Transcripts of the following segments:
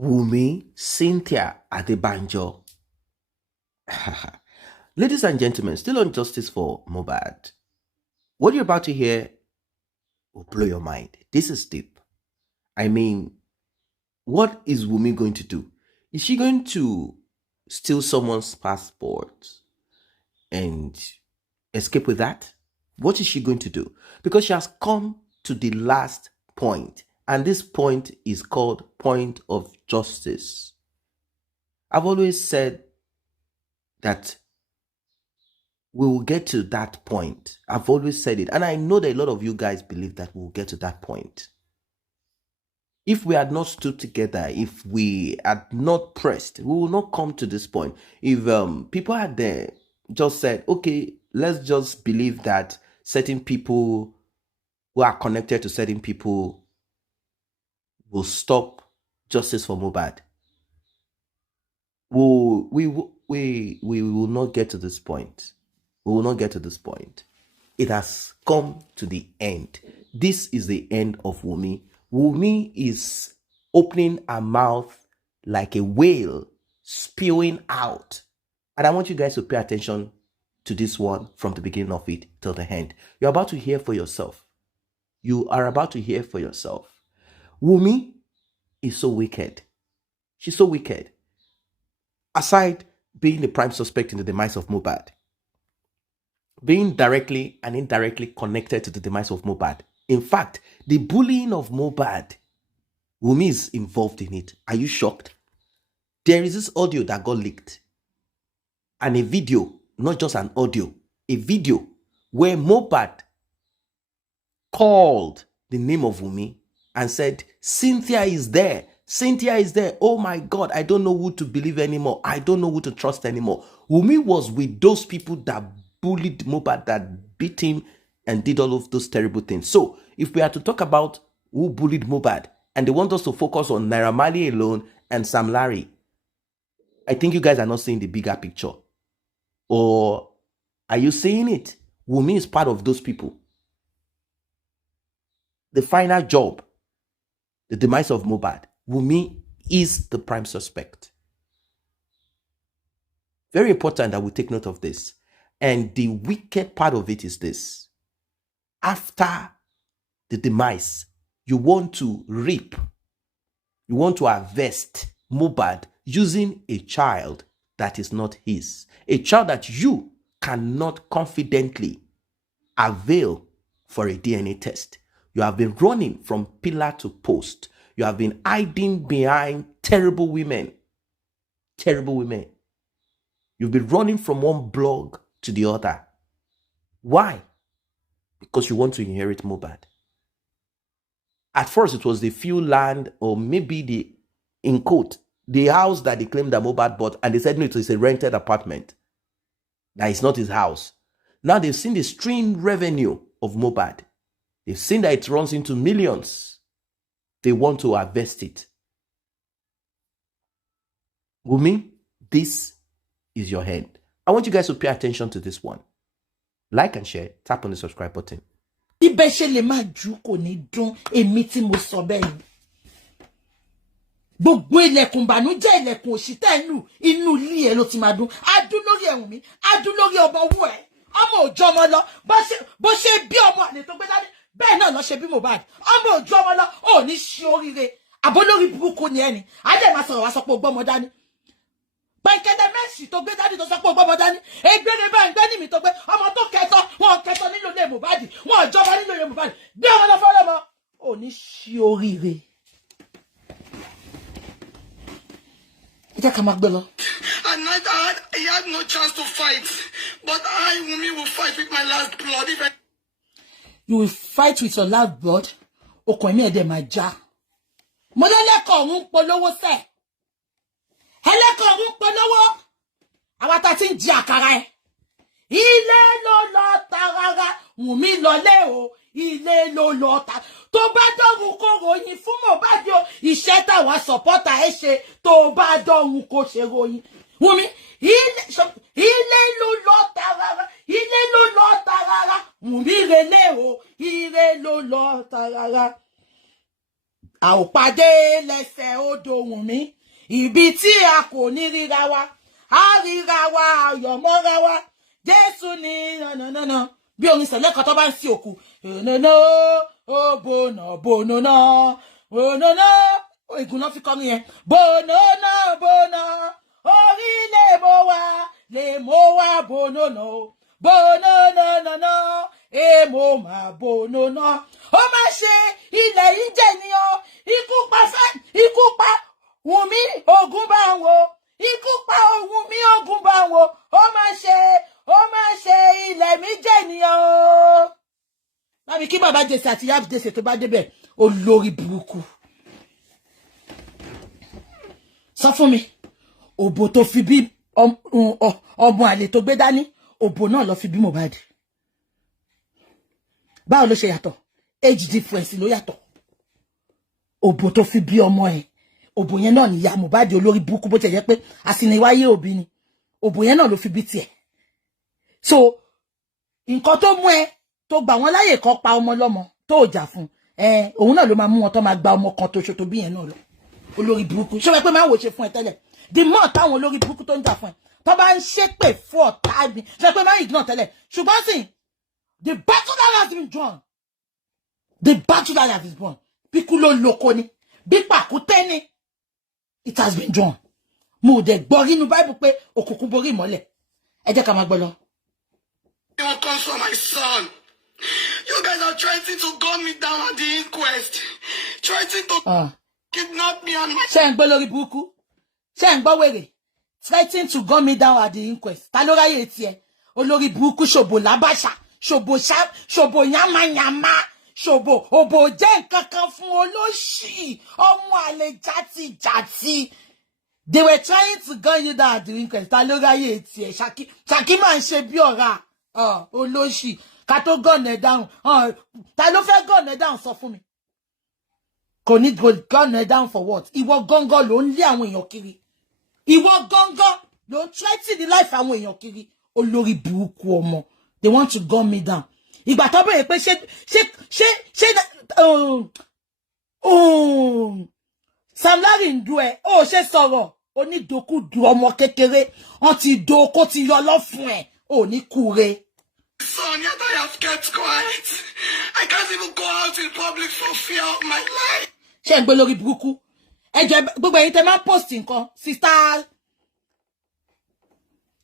Wunmi, Cynthia Adebanjo. Ladies and gentlemen, still on justice for Mohbad. What you're about to hear will blow your mind. This is deep. I mean, what is Wunmi going to do? Is she going to steal someone's passport and escape with that? What is she going to do? Because she has come to the last point, and this point is called point of justice. I've always said that we will get to that point. I've always said it, and I know that a lot of you guys believe that we'll get to that point. If we had not stood together, if we had not pressed, we will not come to this point. If people had there just said, okay, let's just believe that certain people who are connected to certain people will stop justice for Mohbad, we will not get to this point. We will not get to this point. It has come to the end. This is the end of Wunmi. Wunmi is opening her mouth like a whale, spewing out. And I want you guys to pay attention to this one from the beginning of it till the end. You're about to hear for yourself. You are about to hear for yourself. Wunmi is so wicked. She's so wicked. Aside being the prime suspect in the demise of Mohbad, being directly and indirectly connected to the demise of Mohbad. In fact, the bullying of Mohbad, Wunmi is involved in it. Are you shocked? There is this audio that got leaked. And a video, not just an audio, a video where Mohbad called the name of Wunmi and said, Cynthia is there. Cynthia is there. Oh my God, I don't know who to believe anymore. I don't know who to trust anymore. Wunmi was with those people that bullied Mohbad, that beat him and did all of those terrible things. So if we are to talk about who bullied Mohbad and they want us to focus on Naira Marley alone and Sam Larry, I think you guys are not seeing the bigger picture. Or are you seeing it? Wunmi is part of those people. The final job, the demise of Mohbad, Wunmi is the prime suspect. Very important that we take note of this. And the wicked part of it is this. After the demise, you want to reap, you want to harvest Mohbad using a child that is not his. A child that you cannot confidently avail for a DNA test. You have been running from pillar to post. You have been hiding behind terrible women. Terrible women. You've been running from one blog to the other. Why? Because you want to inherit Mohbad. At first, it was the few land or maybe the, in quote, the house that they claimed that Mohbad bought, and they said, no, it is a rented apartment. That is not his house. Now they've seen the stream revenue of Mohbad. They've seen that it runs into millions. They want to harvest it. Wunmi, this is your hand. I want you guys to pay attention to this one. Like and share. Tap on the subscribe button. Gbogbo ilẹ̀kùn ìbànújẹ́ ilẹ̀kùn òṣìtẹ́ inú ilé ẹ̀ ló ti máa dún. Adún lórí ẹ̀wùn mi, adún lórí ọmọ owó ẹ̀. Ọmọ òjò ọmọ lọ, bó ṣe bí ọmọ àlè tó gbé dání, bẹ́ẹ̀ náà lọ ṣe bí Mohbad. Ọmọ òjò ọmọ lọ, ò ní ṣe oríire. Àbó lórí burúkú ni ẹni. Adé máa sọ̀rọ̀ wá sọ pé ó gbọ́mọ dání. Pẹ̀kẹ́dẹ́ mẹ́sì tó gbé dání tó sọ pé ó gbọ́mọ dání. Egbére bá ń gbẹ́ni mi tó gbé ọmọ tó kẹtọ, wọn kẹtọ nílò ilé Mohbad, wọn jọba nílò ilé Mohbad. Bí ọmọ lọ fọ́lọ́ mọ́, ò ní ṣe oríire. And I had no chance to fight. But I, Wunmi, will fight with my last blood. You will fight with your last blood? Okun mi ede ma ja. Mo leleko ohun polowo se. Eleko ohun polowo. Àwa ta tin ji àkàrà e. Ilé ló lọ tarara. Wunmi lọ lé o. Ilé ló lọ ta. Tó bá dọ̀hun kó ròyìn fún Mohbad o, iṣẹ́ táwa supporter ẹ ṣe, tó bá dọ̀hun kó ṣe ròyìn. Wunmi, ilé ló lọ tarara, ilé ló lọ tarara. Wunmi relé o, ilé ló lọ tarara. a ò pàdé lẹ́sẹ̀ odò Wunmi ibi tí a kò ní ríra wa a ríra wa ayọ̀ mọ́ra wa Jésù ní nananana bí orin sẹ̀lẹ̀ kan tó bá ń sí òkú nanana ó bònà bònà ìgùn náà fi kọrin yẹn bònà orí lè mo wá bònà nanana èmo máa bònà ó má ṣe ilẹ̀ yìí jẹ́ ni ó ikú pa Wunmi ogun bá ń wo ikú pa Wunmi ogun bá ń wo ó má ṣe ilẹ̀ mi jẹ́ ni ó. Lábí kí bàbá jèsè àti yá jèsè tó bá débẹ̀ olórí burúkú. Sọ fún mi òbò tó fi bí ọmọ àlè tó gbé dání òbò náà lọ fi bí Mohbad. Báwo ló ṣe yàtọ̀? Age difference ló yàtọ̀. Òbò tó fi bí ọmọ ẹ̀ òbò yẹn náà níyà Mohbad olórí burúkú bó ti jẹ́ pé àsìnìwáyé òbí ni òbò yẹn náà ló fi bí tiẹ̀. So nǹkan tó mú ẹ tó gbà wọ́n láyè kan pa ọmọ lọ́mọ tó jà fún òun náà ló máa mú wọn tó máa gba ọmọ kan tó ṣe tó bí yẹn náà lọ. Olórí burúkú ṣé wọ́n pé máa wò ṣe fún ẹ tẹ́lẹ̀ the more táwọn olórí burúkú tó ń jà fún ẹ tó bá ń ṣépè fún ọ̀tá mi ṣé pé máa ignore tẹ́lẹ̀ ṣùgbọ́n sì the battle that has been drawn the battle that has been drawn bí kú ló lóko ni bí pàkúté ni it has been drawn. Mo dẹ̀ gbọ́ nínú Bible pé òkùnkùn borí ìmọ́lẹ̀ ẹ jẹ́ ká máa gbọ́ lọ. Anyone comes for my son. You guys are trying to gun me down at the inquest. Trying to kidnap me and my... Ṣé ń gbọ́ lórí burúkú? Ṣé ń gbọ́ wèrè? Threatening to gun me down at the inquest. Ta ló ráyè tiẹ̀? Olórí burúkú ṣòbò lábàṣà, ṣòbò yamayama, ṣòbò òbò jẹ́ nǹkan kan fún olóṣì, ọmọ àlè játijàti. They were trying to gun you down at the inquest. Ta ló ráyè tiẹ̀? Ṣàkí máa ń ṣe bí ọ̀rá. Olóṣì ká tó gọ̀nà down ta ló fẹ́ gọ̀nà down sọ fún mi kò ní gọ̀nà down for what ìwọ gángan ló ń lé àwọn èèyàn kiri ìwọ gángan ló ń threaten the life àwọn èèyàn kiri olórí burúkú ọmọ they want to gun me down ìgbà tó bẹ̀rẹ̀ pé ṣé Sam Larry ń du ẹ ó ṣe sọ̀rọ̀ onídokúdu ọmọ kékeré wọ́n ti do kó ti yọ lọ́fun ẹ̀ ò ní kúre. Son, yet I have kept quiet. I can't even go out in public for fear of my life. Ṣé ń gbé lórí burúkú? Ẹ jẹ́ gbogbo ẹ̀yin tẹ́ máa post nǹkan sister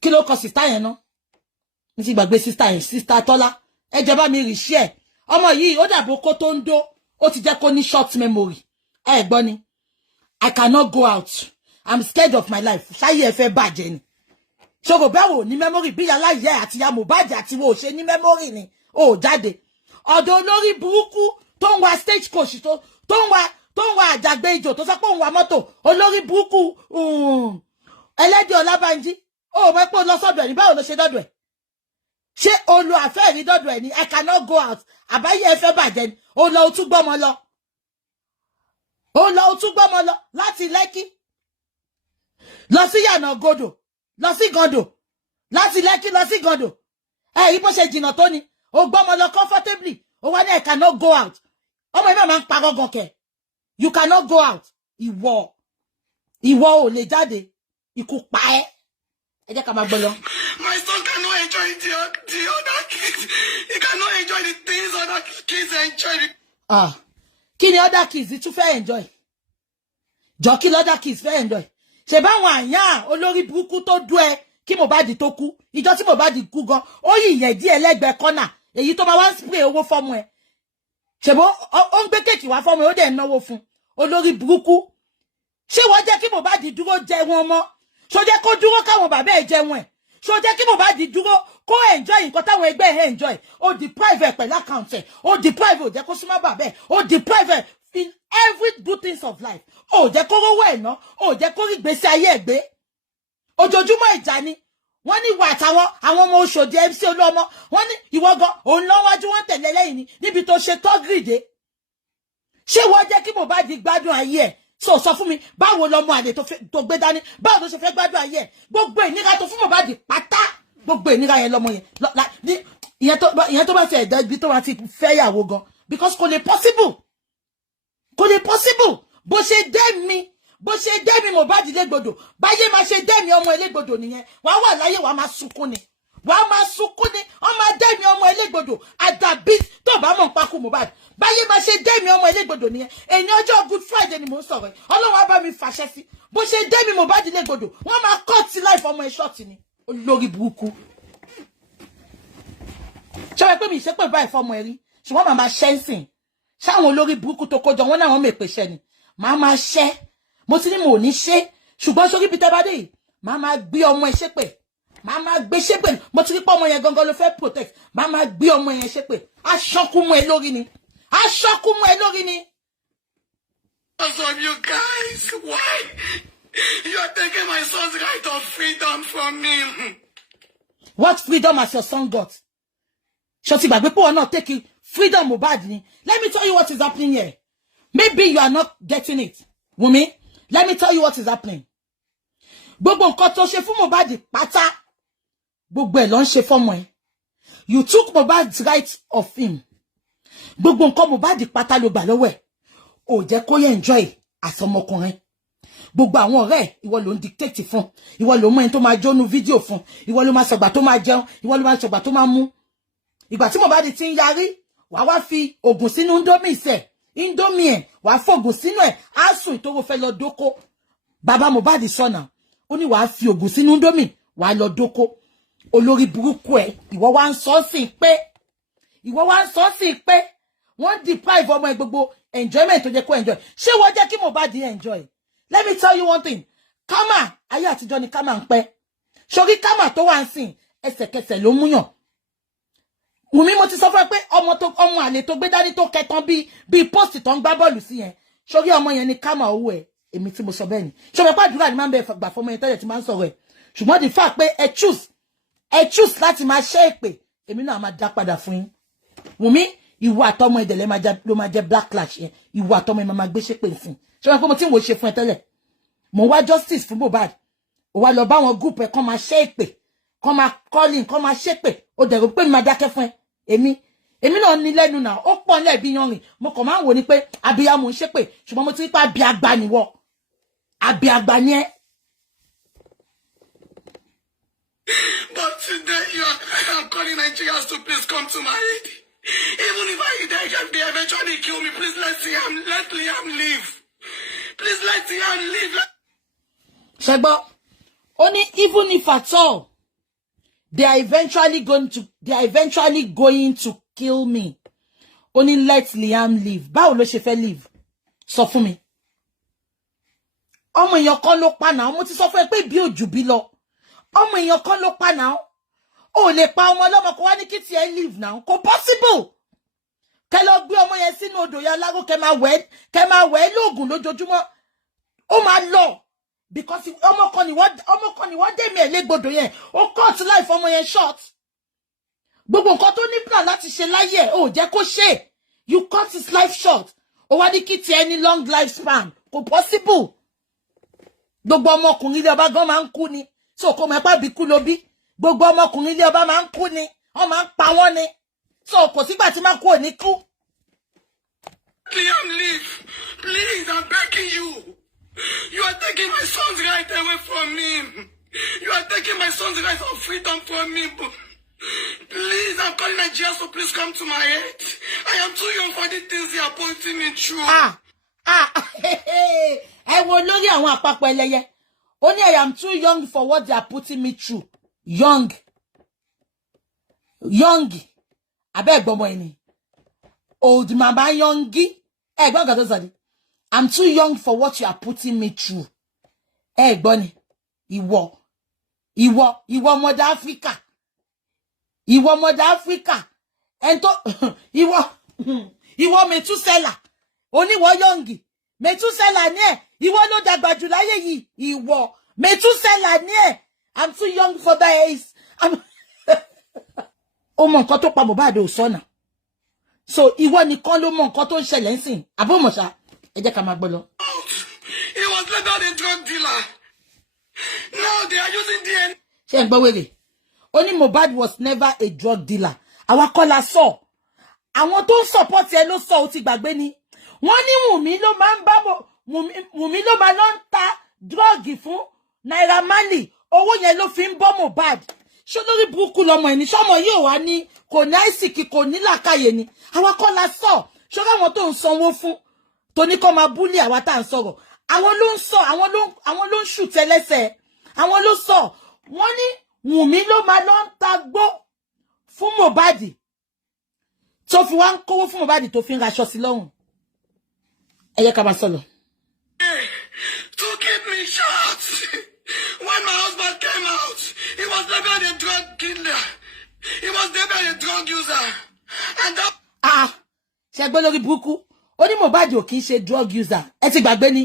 kí ló kọ sister yẹn náà? Mo ti gbàgbé sister yẹn, sister Tọ́lá. Ẹ jẹ́ bá mi rí share. Ọmọ yìí ó dàbò kó tó ń dó, ó ti jẹ́ kó ní short memory. Ẹ gbọ́ ni. I cannot go out. I'm scared of my life. Ṣáyé ẹ fẹ́ bàjẹ́ ni. Ṣòro báwo ní memory bí yàrá ìyá àti ya Mohbad àti wo ṣe ní memory ni ó jáde ọ̀dọ̀ olórí burúkú tó ń wa stage coach tó ń wa àjàgbé ijó tó sọ pé òun wa mọ́tò olórí burúkú ẹlẹ́dẹ̀ Ọlábánjí ó mọ̀ pé ó lọ sọ́dọ̀ ẹ̀ ní báwo ló ṣe dọ́dọ̀ ẹ̀ ṣé olu àfẹ́ rí dọ́dọ̀ ẹ̀ ní I cannot go out àbáyé ẹ fẹ́ bàjẹ́ ni ó lọ ó tún gbọ́mọ lọ láti Lẹ́kì lọ sí yànà godò lọ sí gàndò láti Lẹ́kì lọ sí gàndò yìí bó ṣe jìnnà tó ni ó gbọ́mọ lọ comfortably ó wá ní I cannot go out ọmọ yìí máa ń parọ́ gan kẹ̀ you cannot go out ìwọ ò lè jáde ikú pa ẹ́ ẹ jẹ́ ká máa gbọ́ lọ. My son cannot enjoy the other kids. He cannot enjoy the things other kids enjoy. Kí ni other kids tún fẹ́ enjoy jọ kí other kids fẹ́ enjoy ṣe báwọn àyàn olórí burúkú tó dú ẹ kí Mohbad tó kú ìjọ tí Mohbad kú gan ó yìí yẹn díẹ̀ lẹ́gbẹ̀ẹ́ kọ́nà èyí tó máa wá ń spray owó fọ́mọ ẹ ṣèbó ó ń gbé kéèkì wá fọ́mọ ẹ ó dẹ̀ náwó fún olórí burúkú ṣé wọ́n jẹ́ kí Mohbad dúró jẹ wọn mọ́ ṣó jẹ́ kó dúró káwọn bàbá ẹ̀ jẹ wọn ẹ̀ ṣó jẹ́ kí Mohbad dúró kó enjoy nǹkan táwọn ẹgbẹ́ ẹ̀ enjoy ó deprive ẹ̀ pẹ̀lú account ẹ̀ ó deprive ò jẹ́ kó súnmọ́ bàbá ẹ̀ ó deprive ẹ̀ in every good things of life ó jẹ́ kó rówó ẹ̀ ná ó jẹ́ kó rí gbèsè ayé ẹ̀ gbé ojoojúmọ́ ìjà ni wọ́n ní ìwà àtàwọn àwọn ọmọ Òṣòdì MC Olúọmọ wọ́n ní ìwọ gan òun lọ́wọ́jú wọ́n tẹ̀lé lẹ́yìn ni níbi tó ṣe tọ́gìrìdé ṣé wọ́n jẹ́ kí Mohbad gbádùn ayé ẹ̀ sọ fún mi báwo lọmọ àlè tó gbé dání báwo ló ṣe fẹ́ gbádùn ayé ẹ̀ gbogbo ìnira tó fún Mohbad pátá gbogbo ìnira yẹn lọmọ yẹn ìyẹn tó bá ti ẹ̀dá ibi tó bá ti fẹ́ yàwó gan because kò lè possible kò lè possible bó ṣe dé mi Mohbad légbodò báyé máa ṣe dé mi ọmọ elégbodò nìyẹn wàá wà láyé wàá máa sunkún ni wọ́n máa dé mi ọmọ elégbodò àdàbí tó bá mọ̀ pákó Mohbad báyé máa ṣe dé mi ọmọ elégbodò nìyẹn èyí ọjọ́ Good Friday ni mò ń sọ̀rọ̀ Ọlọ́run á bá mi fàṣẹ sí bó ṣe dé mi Mohbad légbodò wọ́n máa cut life ọmọ ẹ̀ short ni olórí burúkú ṣọ́wọ́ pé mi ṣe pé báyìí fọmọ ẹ̀ rí ṣùgbọ́n màá máa ṣẹ́ ń sìn ṣáwọn olórí burúkú tó kójọ wọn náà wọ́n mèpè ṣẹ́ ni màá máa ṣẹ́ mo ti ní mo ò ní ṣe ṣùgbọ́n sórí bí tẹ́bádé yìí màá máa gbé ọmọ ẹ̀ ṣépè màá máa gbé ṣépè mo ti rí pé ọmọ yẹn gangan ló fẹ́ protect màá máa gbé ọmọ yẹn ṣépè aṣọ́kú mọ́ ẹ lórí ni Because of you guys, why? You are taking my son's right of freedom from me. What freedom has your son got? Shoti gbàgbé pé not taking freedom Mohbad ni. Let me tell you what is happening here. Maybe you are not getting it. Wunmi, let me tell you what is happening. Gbogbo nǹkan tó ṣe fún Mohbad pátá. Gbogbo ẹ̀ ló ń ṣe fọ́mọ ẹ̀. You took Mohbad's right of him. Gbogbo nǹkan Mohbad pátá ló gbà lọ́wọ́ ẹ̀. Ó jẹ́ kó yẹ enjoy àsọmọkùnrin. Gbogbo àwọn ọ̀rẹ́ ìwọ ló ń dictate fún. Ìwọ ló mọ ẹni tó máa jónu fídíò fún. Ìwọ ló máa sọgbà tó máa jẹun. Ìwọ ló máa sọgbà tó máa mú. Ìgbà tí Mohbad ti ń yarí, wàá wá fi ògùn sínú Indomie ṣe. Indomie ẹ̀, wàá fògùn sínú ẹ̀, á sùn ìtòrò fẹ́ lọ dóko. Bàbá Mohbad sọ̀nà. Ó ní wàá fi ògùn sínú Indomie, wàá lọ dóko. Olórí burúkú ẹ̀, ìwọ wá ń sọ sí pé wọ́n deprive ọmọ ẹ̀ gbogbo enjoyment tó jẹ́ kó enjoy. Ṣé wọ́n jẹ́ kí Mohbad enjoy? Let me tell you one thing. Karma, ayé àtijọ́ ni karma ń pẹ́. Sórí karma tó wà ń sìn, ẹsẹ̀kẹsẹ̀ ló múyàn. Wùmí mo ti sọ fún ẹ pé ọmọ àlè tó gbé dání tó kẹtàn bí post tó ń gbá bọ́ọ̀lù sí yẹn. Sórí ọmọ yẹn ni karma owó ẹ̀. Èmi tí mo sọ bẹ́ẹ̀ ni. Ṣé pé àdúrà ni máa ń bẹ gbà fọmọ yẹn tẹ́lẹ̀ tí máa ń sọ̀rọ̀ ẹ̀. Ṣùgbọ́n the fact pé ẹ choose láti máa ṣe èpè. Èmi náà máa dá padà fún yín. Wùmí ìwọ àtọmọ ìdẹ̀lẹ̀ ló máa jẹ́ black clash yẹn. Ìwọ àtọmọ ẹ̀ máa gbé ṣépè fún. Ṣé pé mo ti ń wo ṣe fún ẹ tẹ́lẹ̀. Mo wá justice fún Mohbad. Ó wá lọ bá wọn group ẹ̀ kàn máa ṣe èpè. Kàn máa calling, kàn máa ṣépè. Ó dẹ̀ rò pé mi máa dákẹ́ fún ẹ. Èmi náà ní lẹ́nu náà ó pọ̀ nílẹ̀ bí yanrìn mo kàn máa ń wò ní pé abiyamọ ń ṣépè ṣùgbọ́n mo ti rí pé abiagba níwọ abiagba ni ẹ́. But today I'm calling Nigerians to please come to my aid. Even if they eventually kill me, please let Liam live. Please let Liam live. Ṣẹ́gbọ́, ó ní even if at all they are eventually going to kill me. Only let Liam live. Báwo ló ṣe fẹ́ live? Sọ fún mi. Ọmọ èèyàn kan ló pa náà. Mo ti sọ fún ẹ pé bí òjù bí lọ. Ọmọ èèyàn kan ló pa náà. Ó lè pa ọmọ ọlọ́mọ kó wá ní kí tiẹ̀ live now. Kò possible. Kẹ́ lọ gbé ọmọ yẹn sínú odò ya lágò kẹ́ máa wẹ̀ lóògùn lójoojúmọ́. Ó máa lọ. Because ọmọ kan ni wọ́n dé mi ẹ̀ légbodò yẹn. Ó cut life ọmọ yẹn short. Gbogbo nǹkan tó ní plan láti ṣe láyé ó jẹ́ kó ṣe. You cut his life short. Ó wá ní kí tiẹ̀ ní long life span. Kò possible. Gbogbo ọmọkùnrin ilé ọba gan máa ń kú ni. So kò mọ̀ ẹ́pà bí kú ló bí. Gbogbo ọmọkùnrin ilé ọba máa ń kú ni. Wọ́n máa ń pa wọ́n ni. So kò sígbà tí máa kú ò ní kú. Liam, live. Please, I'm begging you. You are taking my son's right away from me. You are taking my son's right of freedom from me. Please, I'm calling Nigerians to please come to my aid. I am too young for the things they are pointing me through. I will lórí àwọn àpapọ̀ ẹlẹ́yẹ. Only I am too young for what they are putting me through. Young. Abeg gbọ́mọ ẹni. Old mama youngi. Gbọ́n gàdọ́ sọ̀dí. I'm too young for what you are putting me through. Gbọ́n ni. Ìwọ Mother Africa. Ìwọ Mother Africa. Ento ìwọ Metusela. Oníwọ yongi. Metusela ni ẹ. Ìwọ ló dàgbà jù láyé yìí. Ìwọ Metusela ni ẹ. I'm too young for that age. Ó mọ nǹkan tó pa Mohbad ò sọ́nà. So ìwọ nìkan ló mọ nǹkan tó ń ṣẹlẹ̀ ńsìn. Àbọ̀mọ̀ṣá. Ẹ jẹ́ ká máa gbọ́ lọ. He was later a drug dealer. Now they are using DNA. Ṣé ń gbọ́ wèrè? Only Mohbad was never a drug dealer. Àwa kọ́ la sọ. Àwọn tó ń support ẹ ló sọ ó ti gbàgbé ni. wọ́n ní Wunmi ló máa ń bá Wunmi ló máa lọ ń ta drug fún Naira Marley owó yẹn ló fi ń bọ́ Mohbad ṣé lórí burúkú lọmọ ẹni ṣọmọ yóò wá ní kò ní àìsìkì kò ní làákàyè ni àwa kọ́ la sọ ṣọ́ra àwọn tó ń sanwó fún tó ní kó máa búlì àwa tá à ń sọ̀rọ̀ àwọn ló ń sọ àwọn ló ń ṣù tẹ́lẹ́sẹ̀ àwọn ló sọ wọ́n ní Wunmi ló máa lọ ń ta gbó fún Mohbad tó fi wá ń kówó fún Mohbad tó fi ń raṣọ sí lọ́rùn ẹ yẹ ká máa sọ lọ. To keep me short. When my husband came out, he was labeled a drug killer. He was labeled a drug user. And that... ṣe gbọ́ lórí burúkú ó ní Mohbad ò kì í ṣe drug user ẹ ti gbàgbé ni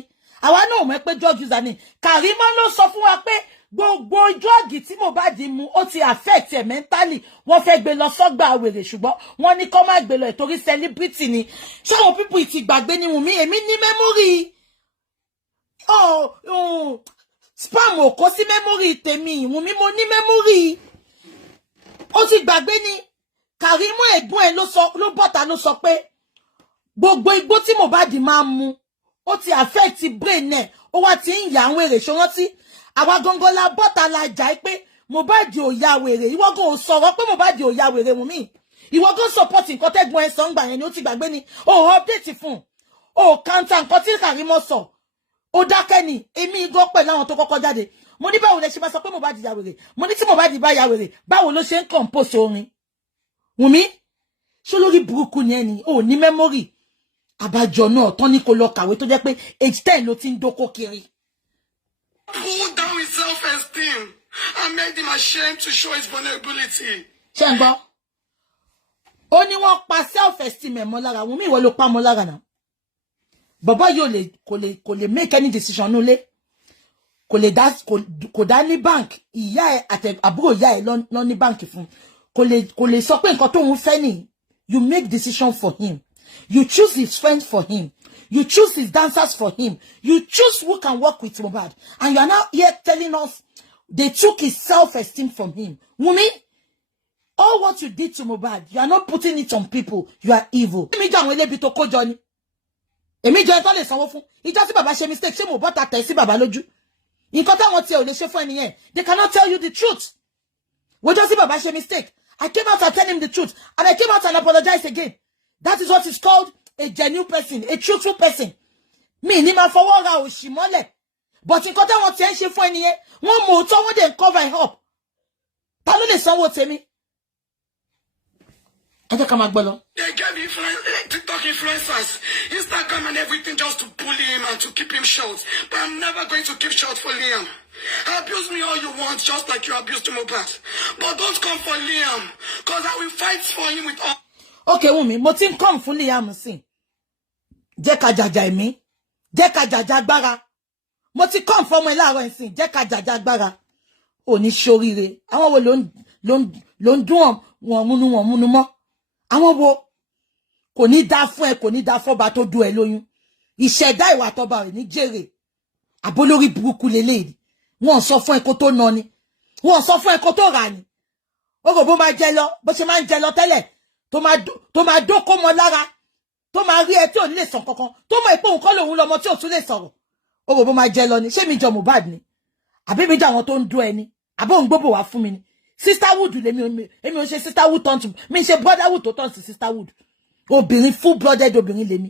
àwa náà mọ̀ pé drug user ni Karimo ló sọ fún wa pé gbogbo drug tí Mohbad mu ó ti affect ẹ mentally wọ́n fẹ́ gbé lọ sọ́gbà wèrè ṣùgbọ́n wọ́n ní kó má gbé lọ ìtorí celebrity ni ṣé àwọn people ti gbàgbé ni Wunmi èmi ní memory spam ò kó sí memory tèmi Wunmi mo ní memory ó ti gbàgbé ni Karimo ẹ̀gbọ́n ẹ̀ ló bọ́ta ló sọ pé gbogbo igbó tí Mohbad máa mu ó ti affect brain ẹ̀ ó wá ti ń yà àwọn èrè ṣọrántí àwa gangan la bọ́ta la jà pé Mohbad ò ya wèrè ìwọ gan ò sọ̀rọ̀ pé Mohbad ò ya wèrè Wunmi ìwọ gan support nǹkan tẹ́gbọ́n ẹ̀ sọ ń gbà yẹn ni ó ti gbàgbé ni ó update fún ó counter nǹkan tí Karimo sọ ó dákẹ́ ni èmi gan pẹ̀lú àwọn tó kọ́kọ́ jáde mo ní báwo lẹ ṣe máa sọ pé Mohbad ya wèrè mo ní tí Mohbad bá ya wèrè báwo ló ṣe ń compose orin Wunmi ṣó lórí burúkú ni ẹni ò ní memory àbájọ náà tán ní kó lọ kàwé tó jẹ́ pé age 10 ló ti ń dóko kiri. pulled down his self-esteem and made him ashamed to show his vulnerability. ṣé ń gbọ́ ó ní wọ́n pa self-esteem ẹ̀ mọ́ lára Wunmi ìwọ ló pa mọ́ lára náà bàbá yóò kò lè make any decision nulẹ̀ kò dá ní bank ìyá ẹ̀ àti àbúrò ìyá ẹ̀ lọ ní bank fún kò lè sọ pé nǹkan tóun fẹ́ ni you make decision for him. You choose his friends for him. You choose his dancers for him. You choose who can work with Mohbad. And you are now here telling us they took his self-esteem from him. Wunmi, all what you did to Mohbad, you are not putting it on people. You are evil. Èmi jẹ́ àwọn ẹlẹ́bi tó kó jọ ni. Èmi jẹ́ tó lè sanwó fún. Ìjọ́ tí bàbá ṣe mistake, ṣé mo bọ́ ta tẹ̀ sí bàbá lójú? Nǹkan táwọn tí ò lè ṣe fún ẹnìyẹn. They cannot tell you the truth. Wọ́n jọ́ sí bàbá ṣe mistake. I came out and tell him the truth. And I came out and apologized again. That is what is called a genuine person, a truthful person. Me ni ma fọwọ́ ra òṣì mọ́lẹ̀. But nǹkan táwọn tí ń ṣe fún ẹnìyẹn, wọ́n mọ̀ òótọ́ wọ́n dẹ̀ cover it up. Ta ló lè sanwó tèmi? Ẹ jẹ́ ká máa gbọ́ lọ. They gave TikTok influencers, Instagram and everything just to bully him and to keep him short. But I'm never going to keep short for Liam. Abuse me all you want, just like you abused Mohbad. But don't come for Liam, because I will fight for him with all... Okay, Wunmi, mo ti ń come fún Liam sin. Jẹ́ ká jàjà èmi. Jẹ́ ká jàjà agbára. Mo ti come fún ọmọ ẹ láàárọ̀ ìsìn. Jẹ́ ká jàjà agbára. Ò ní ṣoríire. Àwọn wo ló ń dún wọn múnú mọ́. Àwọn wo kò ní dá fún ẹ, kò ní dá fọ́ba tó dú ẹ lóyún. Ìṣẹ̀dá ìwà tọba rẹ̀ ní jèrè. Àbólórí burúkú lélẹ́yìí. Wọ́n sọ fún ẹ kó tó nà ni. Wọ́n sọ fún ẹ kó tó rà ni. Ó rò bó máa jẹ lọ, bó ṣe máa ń jẹ lọ tẹ́lẹ̀. Tó máa dóko mọ́ lára. Tó máa rí ẹ tí ò ní lè sọ kankan. Tó mọ̀ pé òun kọ́ lòun lọmọ tí ò tún lè sọ̀rọ̀. Ó rò bó máa jẹ lọ ni. Ṣé mi jọ Mohbad ni? Àbí mi jọ àwọn tó ń dún ẹ ni? Àbí òun gbóbò wá fún mi ni? Sisterhood lèmi ò ṣe sisterhood turn to mi ṣe brotherhood tó turn sí sisterhood. Obìnrin full blooded obìnrin lèmi.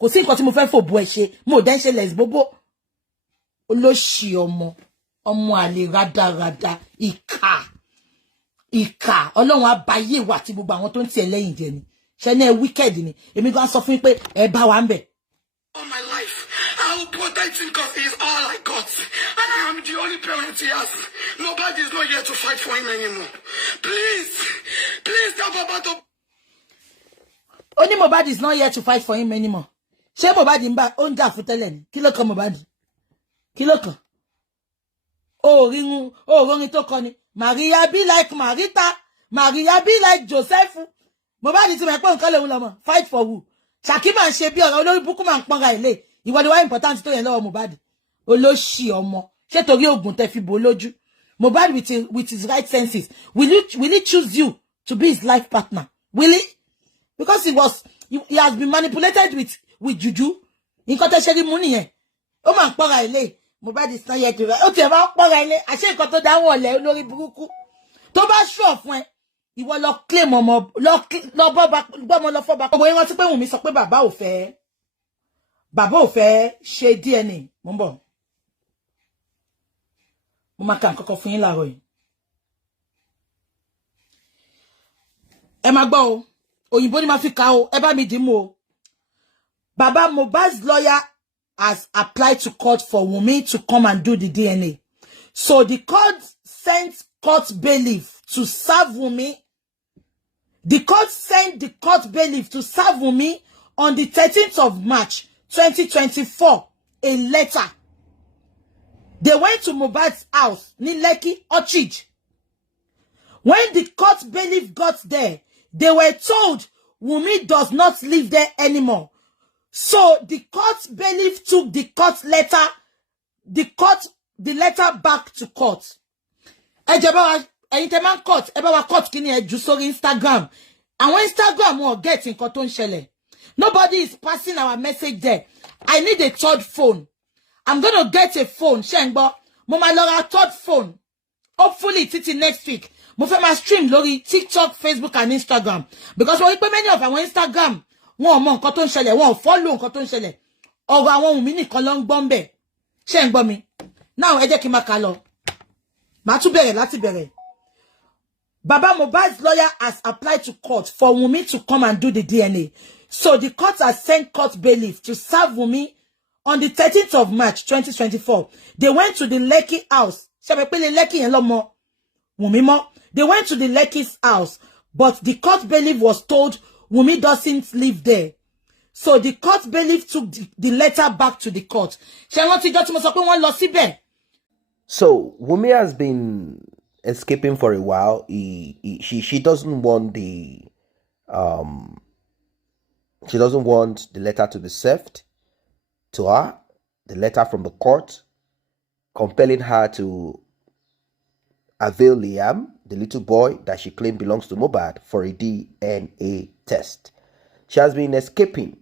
Kò sí nǹkan tí mo fẹ́ fòbó ẹ ṣe. Mo dẹ̀ ń ṣe lesbobo. Olóṣì ọmọ àlè rádaràda ìkà Ọlọ́run abayé wà tí gbogbo àwọn tó ń tiẹ̀ lẹ́yìn jẹ ni ṣe ní ẹ wicked ni èmi gan sọ fún pé ẹ bá wa ń bẹ̀. All my life, I will protect him because he is all I got. And I am the only parent he has. Nobody is not here to fight for him anymore. Please tell Baba to... Only Mohbad is not here to fight for him anymore. Ṣé Mohbad ń bá ó ń jà fún tẹ́lẹ̀ ni? Kí ló kan Mohbad? Kí ló kan? Orin tó kọ ni. Maria be like Marita. Maria be like Joseph. Mohbad ti mọ̀ pé nǹkan lòun lọ́mọ. Fight for who? Ṣàkí máa ń ṣe bí ọ̀rọ̀ olórí búkú máa ń pọ́nra ilé. Ìwọ ni wá important tó yẹn lọ́wọ́ Mohbad. Olóṣì ọmọ. Ṣé torí oògùn tẹ́ fi bò lójú? Mohbad with his right senses. Will he choose you to be his life partner? Will he? Because he has been manipulated with juju. Nǹkan tẹ́ ṣe rí mú nìyẹn. Ó máa ń pọ́ra ilé. Mohbad is not yet to rest. Ó tiẹ̀ máa ń pọ́ra ilé. Àṣé nǹkan tó dáwọ́ ọ̀lẹ́ lórí burúkú. Tó bá ṣọ̀ fún ẹ, ìwọ lọ claim ọmọ lọ gbọ́mọ lọ fọ́ba. Gbogbo yẹn rántí pé Wunmi sọ pé bàbá ò fẹ́ ṣe DNA. Mo ń bọ̀. Mo máa ka nǹkan kan fún yín láàárọ̀ yìí. Ẹ máa gbọ́ o. Òyìnbó ni máa fi kà o. Ẹ bá mi dì mú o. Baba Mohbad's lawyer has applied to court for Wunmi to come and do the DNA. So the court sent court bailiff to serve Wunmi. The court sent the court bailiff to serve Wunmi on the 13th of March 2024 a letter. They went to Mohbad's house, ní Lekki, Orchid. When the court bailiff got there, they were told Wunmi does not live there anymore. So the court bailiff took the letter back to court. Court, court kini Instagram. And when Instagram won't get in nǹkan tó ń ṣẹlẹ̀. Nobody is passing our message there. I need a third phone. I'm going to get a phone. Shengbo, mo ma lọ ra third phone. Hopefully, títí next week. Mo fẹ́ ma stream lórí TikTok, Facebook, and Instagram. Because we many of our Instagram, wọn mọ nǹkan tó ń ṣẹlẹ̀, wọn follow nǹkan tó ń ṣẹlẹ̀. Ọ̀rọ̀ àwọn Wunmi nìkan ló ń gbọ́ ńbẹ̀. Ṣé ń gbọ́ mi? Now, ẹ jẹ́ kí n máa kà lọ. Màá tún bẹ̀rẹ̀ láti bẹ̀rẹ̀. Baba Mohbad's lawyer has applied to court for Wunmi to come and do the DNA. So the court has sent court bailiff to serve Wunmi on the 13th of March 2024. They went to the Lekki house. They went to the Lekki's house, but the court bailiff was told Wunmi doesn't live there. So the court bailiff took the letter back to the court. So Wunmi has been escaping for a while. She doesn't want the letter to be served to her, the letter from the court compelling her to avail Liam, the little boy that she claimed belongs to Mohbad, for a DNA test. She has been escaping.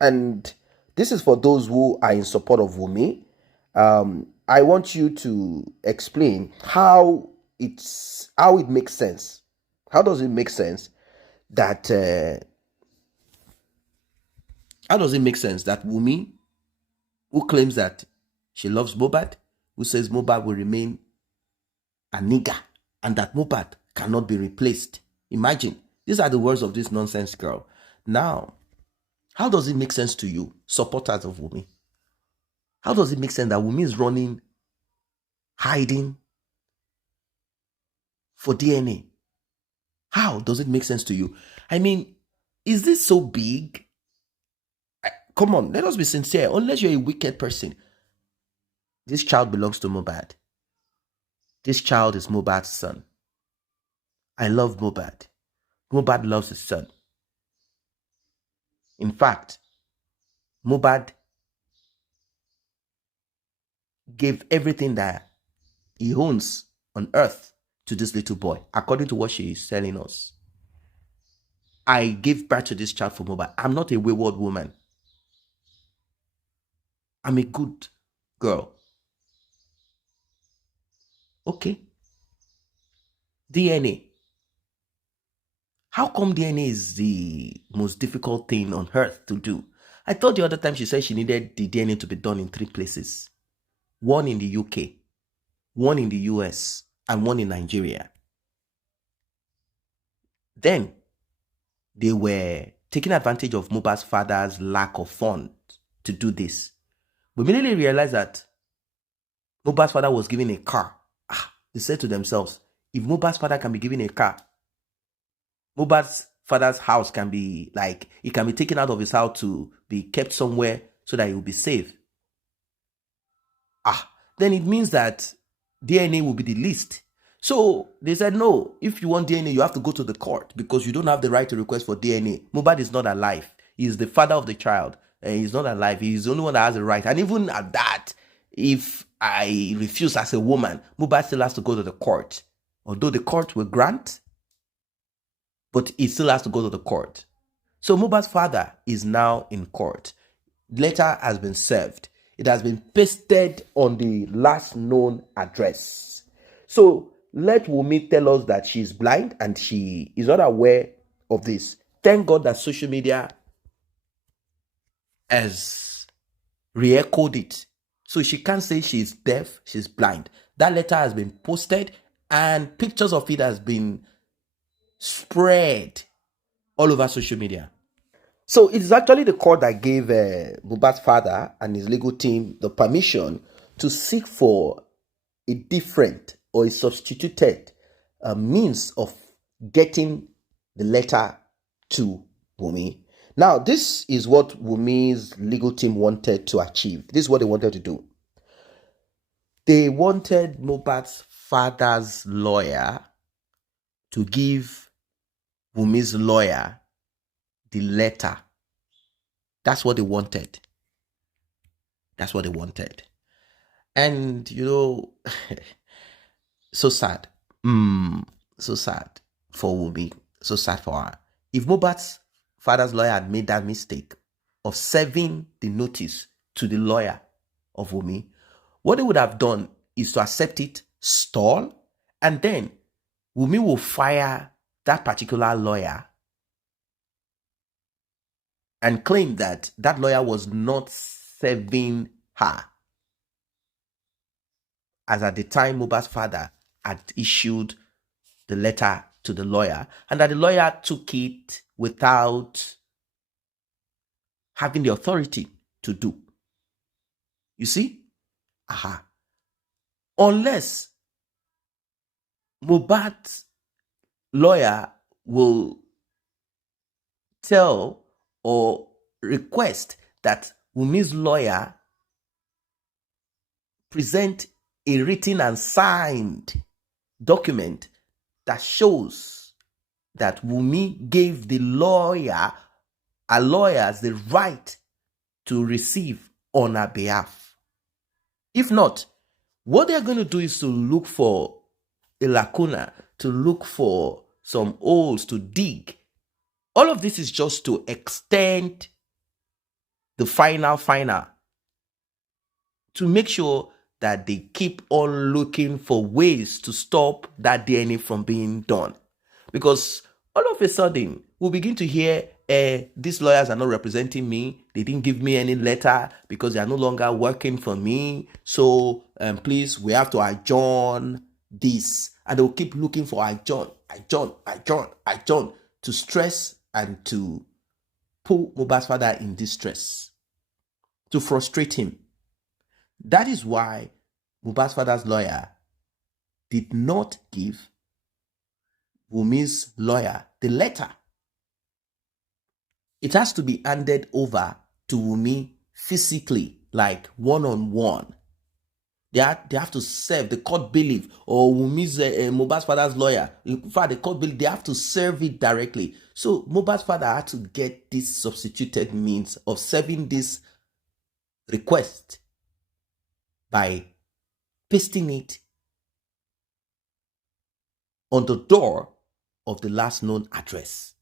And this is for those who are in support of Wunmi. I want you to explain how it makes sense. How does it make sense that Wunmi, who claims that she loves Mohbad, who says Mohbad will remain a nigger and that Mohbad cannot be replaced? Imagine, these are the words of this nonsense girl. Now, how does it make sense to you, supporters of Wunmi? How does it make sense that Wunmi is running, hiding for DNA? How does it make sense to you? I mean, is this so big? Come on, let us be sincere. Unless you're a wicked person, this child belongs to Mohbad. This child is Mohbad's son. I love Mohbad. Mohbad loves his son. In fact, Mohbad gave everything that he owns on earth to this little boy, according to what she is telling us. I gave birth to this child for Mohbad. I'm not a wayward woman. I'm a good girl. Okay. DNA. How come DNA is the most difficult thing on earth to do? I thought the other time she said she needed the DNA to be done in 3 places. One in the UK, one in the US, and one in Nigeria. Then, they were taking advantage of Mohbad's father's lack of funds to do this. We immediately realized that Mohbad's father was given a car. They said to themselves, if Mohbad's father can be given a car, Mohbad's father's house can be it can be taken out of his house to be kept somewhere so that he will be safe. Then it means that DNA will be the least. So they said, no, if you want DNA, you have to go to the court because you don't have the right to request for DNA. Mohbad is not alive. He is the father of the child. He's not alive. He's the only one that has the right. And even at that, if I refuse as a woman, Mohbad still has to go to the court. Although the court will grant, but he still has to go to the court. So Mohbad's father is now in court. Letter has been served. It has been pasted on the last known address. So let Wunmi tell us that she's blind and she is not aware of this. Thank God that social media has re-echoed it. So she can't say she's deaf, she's blind. That letter has been posted and pictures of it has been spread all over social media. So it is actually the court that gave Mohbad's father and his legal team the permission to seek for a different or a substituted means of getting the letter to Wunmi. Now, this is what Wunmi's legal team wanted to achieve. This is what they wanted to do. They wanted Mohbad's father's lawyer to give Wunmi's lawyer the letter. That's what they wanted. That's what they wanted. And, so sad. So sad for Wunmi. So sad for her. If Mohbad's father's lawyer had made that mistake of serving the notice to the lawyer of Wunmi, what they would have done is to accept it, stall, and then Wunmi will fire that particular lawyer and claim that that lawyer was not serving her, as at the time Mohbad's father had issued the letter to the lawyer, and that the lawyer took it without having the authority to do. You see? Unless Mohbad's lawyer will tell or request that Wunmi's lawyer present a written and signed document that shows that Wunmi gave the lawyers the right to receive on her behalf. If not, what they're going to do is to look for a lacuna, to look for some holes to dig. All of this is just to extend the final, to make sure that they keep on looking for ways to stop that DNA from being done. Because all of a sudden, we'll begin to hear, these lawyers are not representing me. They didn't give me any letter because they are no longer working for me. So please, we have to adjourn this. And they'll keep looking for adjourn to stress and to put Mohbad's father in distress, to frustrate him. That is why Mohbad's father's lawyer did not give Wunmi's lawyer the letter. It has to be handed over to Wunmi physically, like one-on-one. They have to serve the court bailiff or Wunmi's Mohbad's father's lawyer. In fact, the court bailiff, they have to serve it directly. So Mohbad's father had to get this substituted means of serving this request by pasting it on the door of the last known address.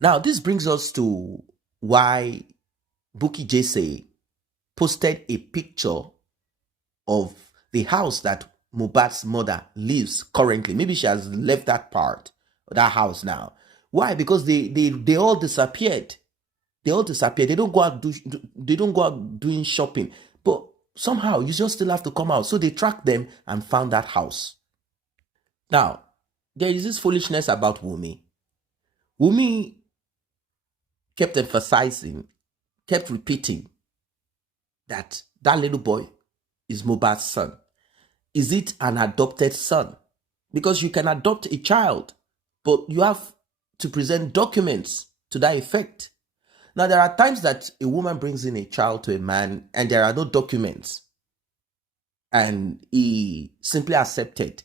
Now, this brings us to why Bukky Jesse posted a picture of the house that Mohbad's mother lives currently. Maybe she has left that part, that house now. Why? Because they all disappeared. They all disappeared. They don't go out doing shopping. But somehow you just still have to come out. So they tracked them and found that house. Now, there is this foolishness about Wunmi. Wunmi kept emphasizing, kept repeating that little boy is Mohbad's son. Is it an adopted son? Because you can adopt a child, but you have to present documents to that effect. Now, there are times that a woman brings in a child to a man and there are no documents, and he simply accepted.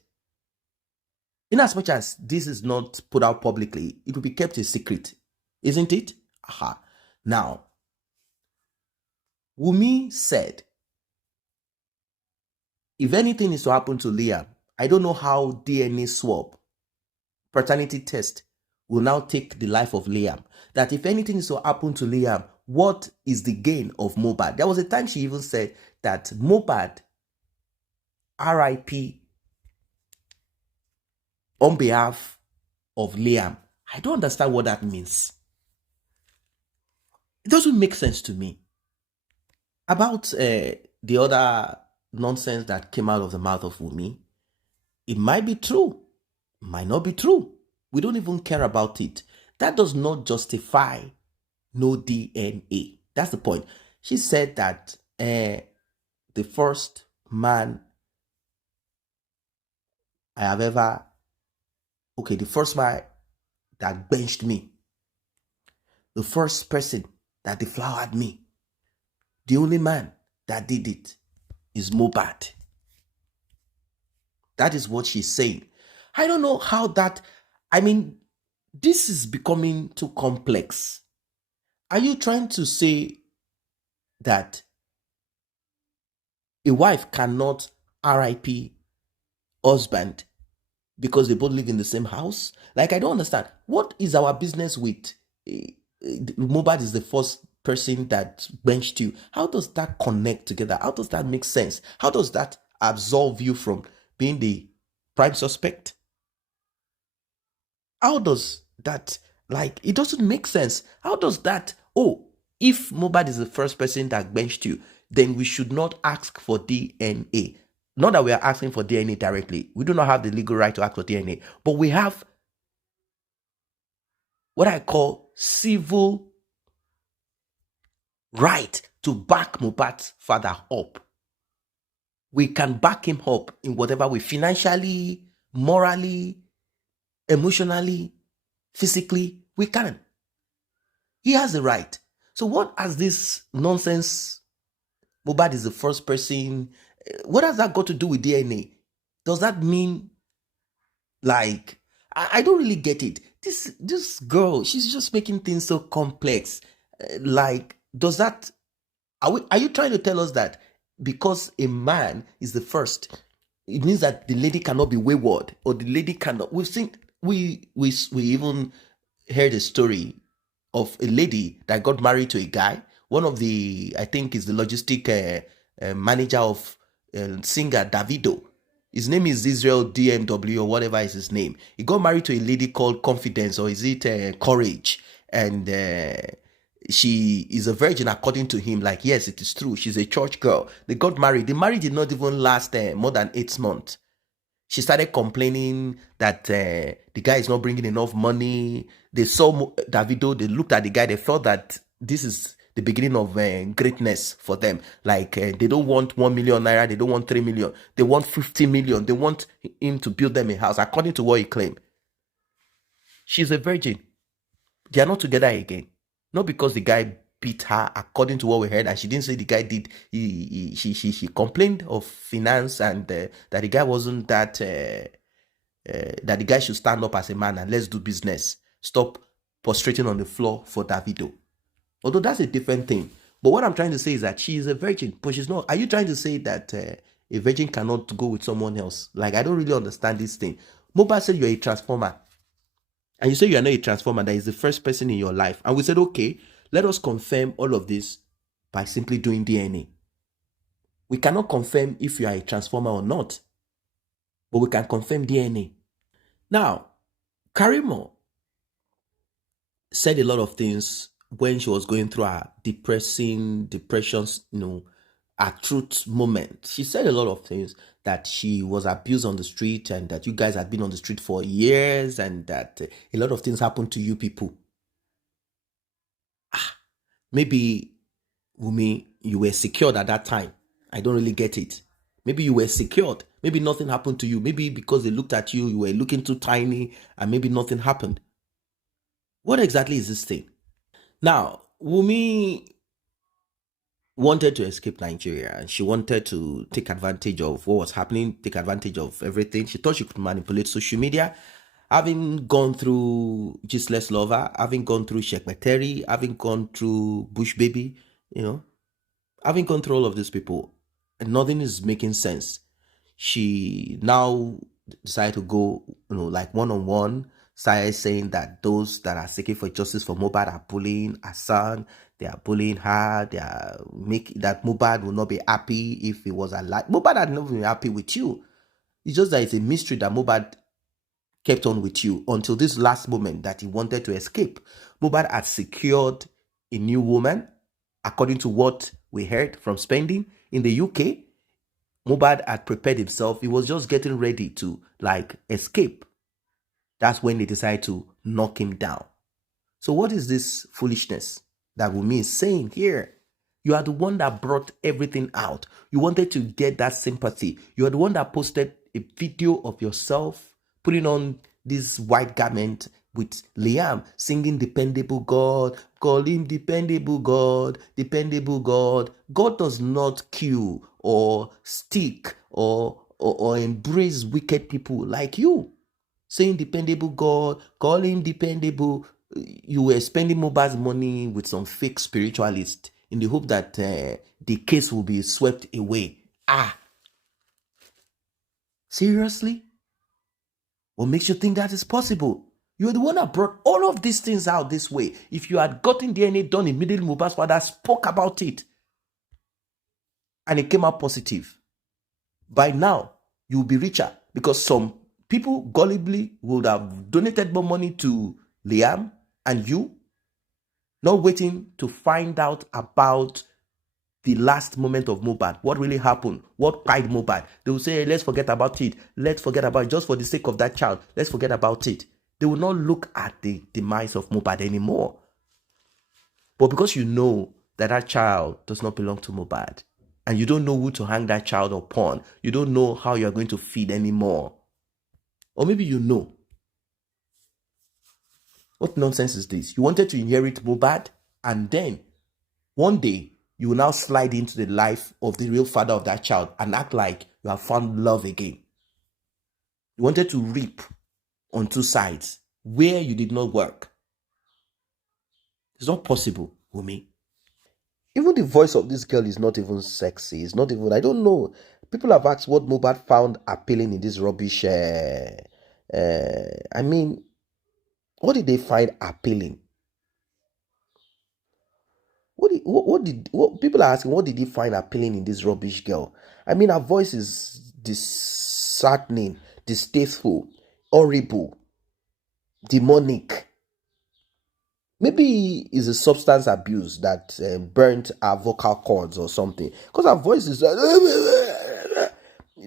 In as much as this is not put out publicly, it will be kept a secret, isn't it? Now, Wunmi said, if anything is to happen to Liam, I don't know how DNA swab, paternity test will now take the life of Liam. That if anything is to happen to Liam, what is the gain of Mohbad? There was a time she even said that Mohbad, RIP, on behalf of Liam. I don't understand what that means. It doesn't make sense to me. About the other nonsense that came out of the mouth of Wunmi, it might be true, might not be true. We don't even care about it. That does not justify no DNA. That's the point. She said that the first man I have ever, the first man that benched me, the first person that deflowered me, the only man that did it is Mohbad. That is what she's saying. I don't know how that, this is becoming too complex. Are you trying to say that a wife cannot RIP husband because they both live in the same house? Like, I don't understand. What is our business with Mohbad is the first person that benched you? How does that connect together? How does that make sense? How does that absolve you from being the prime suspect? How does that, it doesn't make sense. How does that, if Mohbad is the first person that benched you, then we should not ask for DNA. Not that we are asking for DNA directly. We do not have the legal right to ask for DNA, but we have what I call civil right to back Mohbad's father up. We can back him up in whatever way, financially, morally, emotionally, physically, we can. He has the right. So what has this nonsense, Mohbad is the first person, what has that got to do with DNA? Does that mean, I don't really get it. This girl, she's just making things so complex. Does that, are you trying to tell us that because a man is the first, it means that the lady cannot be wayward, or the lady cannot, we even heard a story of a lady that got married to a guy. One of the, I think is the logistic manager of singer Davido. His name is Israel DMW or whatever is his name. He got married to a lady called Confidence, or is it Courage? And she is a virgin according to him. Yes, it is true. She's a church girl. They got married. The marriage did not even last more than 8 months. She started complaining that the guy is not bringing enough money. They saw Davido, they looked at the guy, they felt that this is the beginning of greatness for them. They don't want 1 million naira, they don't want 3 million, they want 50 million. They want him to build them a house, according to what he claimed. She's a virgin. They are not together again. Not because the guy beat her, according to what we heard, and she didn't say the guy did. She complained of finance, and that the guy wasn't that that the guy should stand up as a man and let's do business. Stop prostrating on the floor for Davido. Although that's a different thing. But what I'm trying to say is that she is a virgin, but she's not. Are you trying to say that a virgin cannot go with someone else? I don't really understand this thing. Mohbad said you're a transformer. And you say you are not a transformer, that is the first person in your life. And we said, okay, let us confirm all of this by simply doing DNA. We cannot confirm if you are a transformer or not, but we can confirm DNA. Now, Karimo said a lot of things when she was going through her depressions, a truth moment. She said a lot of things, that she was abused on the street, and that you guys had been on the street for years, and that a lot of things happened to you people. Maybe, Wunmi, you were secured at that time. I don't really get it. Maybe you were secured. Maybe nothing happened to you. Maybe because they looked at you, you were looking too tiny, and maybe nothing happened. What exactly is this thing? Now, Wunmi wanted to escape Nigeria, and she wanted to take advantage of what was happening, take advantage of everything. She thought she could manipulate social media. Having gone through Gisle's Lover, having gone through Sheikh Meteri, having gone through Bush Baby, having gone through all of these people, and nothing is making sense. She now decided to go, one-on-one, started saying that those that are seeking for justice for Mohbad are bullying Hassan, they are bullying her, they are making that Mohbad will not be happy if he was alive. Mohbad had never been happy with you. It's just that it's a mystery that Mohbad kept on with you until this last moment that he wanted to escape. Mohbad had secured a new woman, according to what we heard from Spending in the UK. Mohbad had prepared himself. He was just getting ready to escape. That's when they decided to knock him down. So what is this foolishness that Wunmi is saying here? You are the one that brought everything out. You wanted to get that sympathy. You are the one that posted a video of yourself putting on this white garment with Liam singing Dependable God, call him Dependable God, Dependable God. God does not kill or stick or embrace wicked people like you. Saying Dependable God, call him Dependable. You were spending Mohbad's money with some fake spiritualist in the hope that the case will be swept away. Seriously? What makes you think that is possible? You're the one that brought all of these things out this way. If you had gotten DNA done immediately, Mohbad's father spoke about it and it came out positive. By now, you'll be richer because some people gullibly would have donated more money to Liam and you, not waiting to find out about the last moment of Mohbad. What really happened? What cried Mohbad? They will say, hey, let's forget about it. Let's forget about it just for the sake of that child. Let's forget about it. They will not look at the demise of Mohbad anymore. But because you know that that child does not belong to Mohbad, and you don't know who to hang that child upon, you don't know how you're going to feed anymore. Or maybe you know. What nonsense is this? You wanted to inherit Mohbad, and then one day you will now slide into the life of the real father of that child and act like you have found love again. You wanted to reap on two sides where you did not work. It's not possible, Wunmi. Even the voice of this girl is not even sexy. It's not even, I don't know. People have asked what Mohbad found appealing in this rubbish. I mean, what did they find appealing? What people are asking, what did he find appealing in this rubbish girl? I mean, her voice is disheartening, distasteful, horrible, demonic. Maybe it's a substance abuse that burnt her vocal cords or something. Because her voice is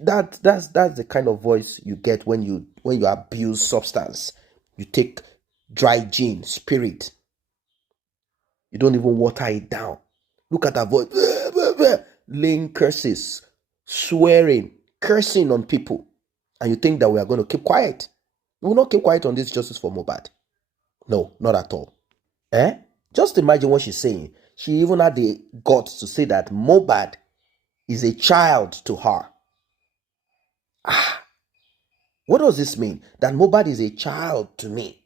that's the kind of voice you get when you abuse substance. You take dry gin, spirit. You don't even water it down. Look at her voice. Laying curses, swearing, cursing on people. And you think that we are going to keep quiet. We will not keep quiet on this justice for Mohbad. No, not at all. Just imagine what she's saying. She even had the guts to say that Mohbad is a child to her. What does this mean? That Mohbad is a child to me.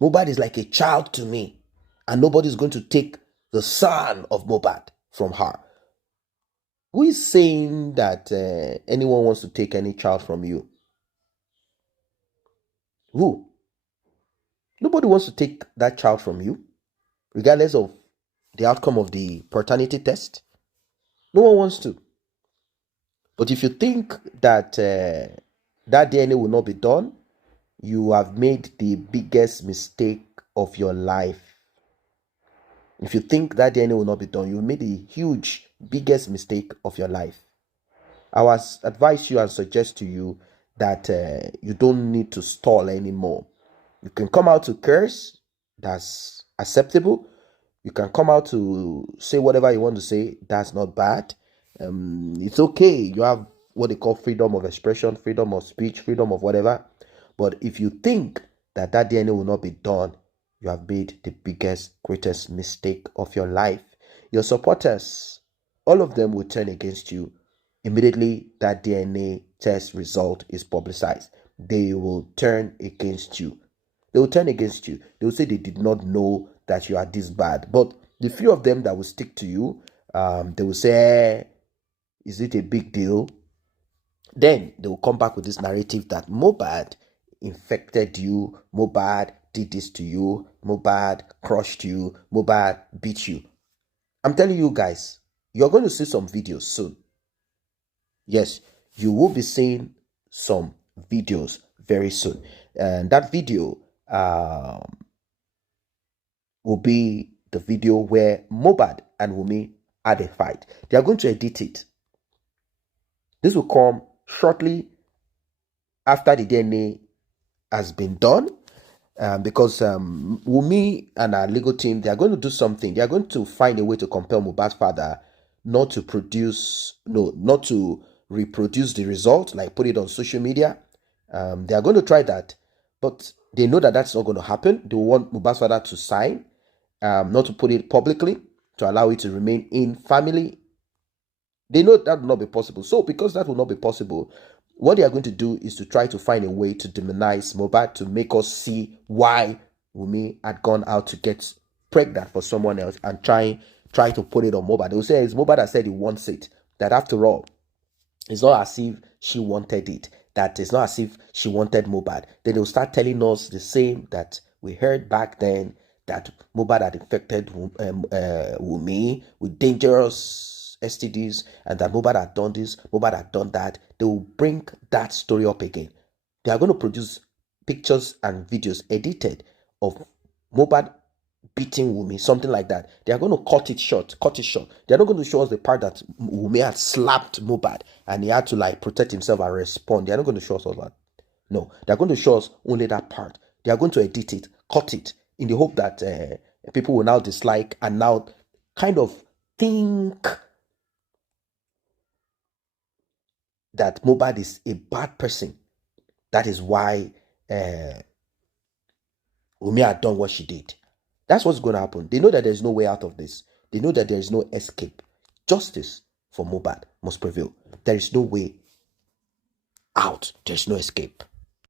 Mohbad is like a child to me. And nobody's going to take the son of Mohbad from her. Who is saying that anyone wants to take any child from you? Who? Nobody wants to take that child from you, regardless of the outcome of the paternity test. No one wants to. But if you think that that DNA will not be done, you have made the biggest mistake of your life. If you think that DNA will not be done, you made the huge, biggest mistake of your life. I will advise you and suggest to you that you don't need to stall anymore. You can come out to curse, that's acceptable. You can come out to say whatever you want to say, that's not bad. It's okay. You have what they call freedom of expression, freedom of speech, freedom of whatever. But if you think that that DNA will not be done, you have made the biggest, greatest mistake of your life. Your supporters, all of them will turn against you immediately that DNA test result is publicized. They will turn against you. They will turn against you. They will say they did not know that you are this bad. But the few of them that will stick to you, they will say, is it a big deal? Then they will come back with this narrative that Mohbad infected you, Mohbad did this to you, Mohbad crushed you, Mohbad beat you. I'm telling you guys, you're going to see some videos soon. Yes, you will be seeing some videos very soon. And that video will be the video where Mohbad and Wunmi had a fight. They are going to edit it. This will come shortly after the DNA has been done. Because Wunmi and our legal team, they are going to do something. They are going to find a way to compel Mohbad's father not to reproduce the result, like put it on social media. They are going to try that, but they know that that's not going to happen. They want Mohbad's father to sign, not to put it publicly, to allow it to remain in family. They know that will not be possible. So because that will not be possible, what they are going to do is to try to find a way to demonize Mohbad, to make us see why Wunmi had gone out to get pregnant for someone else and try to put it on Mohbad. They will say it's Mohbad that said he wants it. That after all, it's not as if she wanted it. That it's not as if she wanted Mohbad. Then they'll start telling us the same that we heard back then, that Mohbad had infected Wunmi with dangerous STDs, and that Mohbad had done this, Mohbad had done that. They will bring that story up again. They are going to produce pictures and videos edited of Mohbad beating Wunmi, something like that. They are going to cut it short. They are not going to show us the part that Wunmi had slapped Mohbad and he had to like protect himself and respond. They are not going to show us all that. No, they are going to show us only that part. They are going to edit it, cut it, in the hope that people will now dislike and now kind of think that Mohbad is a bad person. That is why Wunmi had done what she did. That's what's going to happen. They know that there's no way out of this. They know that there is no escape. Justice for Mohbad must prevail. There is no way out. There's no escape.